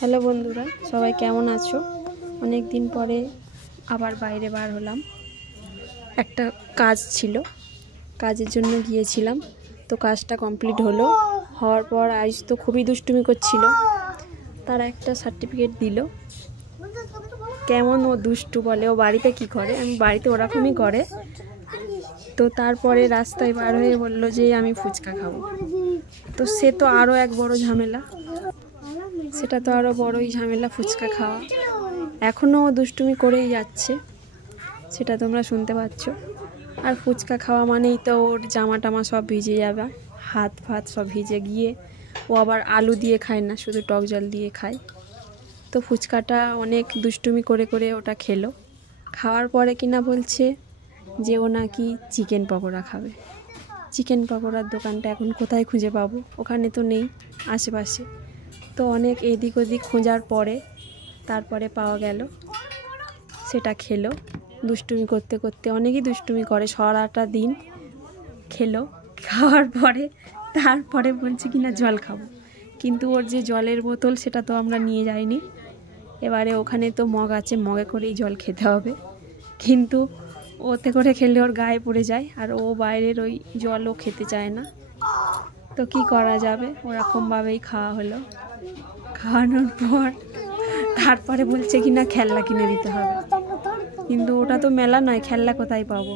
Hello বন্ধুরা, সবাই কেমন আছো? অনেক দিন পরে আবার বাইরে বার হলাম। একটা কাজ ছিল, কাজের জন্য গিয়েছিলাম। তো কাজটা কমপ্লিট হলো। হওয়ার পর আইস তো খুবই দুষ্টুমি করছিল। তারা একটা সার্টিফিকেট দিল। কেমন ও দুষ্টু বলে, ও বাড়িতে কি করে, আমি বাড়িতে ওরকমই করে। তো তারপরে রাস্তায় বার হয়ে বলল যে আমি ফুচকা খাবো। তো সে তো আরও এক বড় ঝামেলা, সেটা তো আরও বড়ই ঝামেলা ফুচকা খাওয়া। এখনও দুষ্টুমি করেই যাচ্ছে, সেটা তোমরা শুনতে পাচ্ছ। আর ফুচকা খাওয়া মানেই তো ওর জামা টামা সব ভিজে যাবে, হাত ফাত সব ভিজে গিয়ে ও আবার আলু দিয়ে খায় না, শুধু টক জল দিয়ে খায়। তো ফুচকাটা অনেক দুষ্টুমি করে করে ওটা খেলো। খাওয়ার পরে কিনা বলছে যে ও নাকি চিকেন পকোড়া খাবে। চিকেন পকোড়ার দোকানটা এখন কোথায় খুঁজে পাবো? ওখানে তো নেই আশেপাশে। তো অনেক এদিক ওদিক খোঁজার পরে তারপরে পাওয়া গেল, সেটা খেলো। দুষ্টুমি করতে করতে, অনেকই দুষ্টুমি করে, সারাটা দিন খেলো। খাওয়ার পরে তারপরে বলছে কিনা জল খাবো, কিন্তু ওর যে জলের বোতল সেটা তো আমরা নিয়ে যাইনি। এবারে ওখানে তো মগ আছে, মগে করেই জল খেতে হবে, কিন্তু ওতে করে খেলে ওর গায়ে পড়ে যায়, আর ও বাইরের ওই জলও খেতে চায় না। তো কি করা যাবে, ওরকমভাবেই খাওয়া হলো। খাওয়ানোর পর তারপরে বলছে কিনা খেলনা কিনে দিতে হবে, কিন্তু ওটা তো মেলা নয়, খেলনা কোথায় পাবো?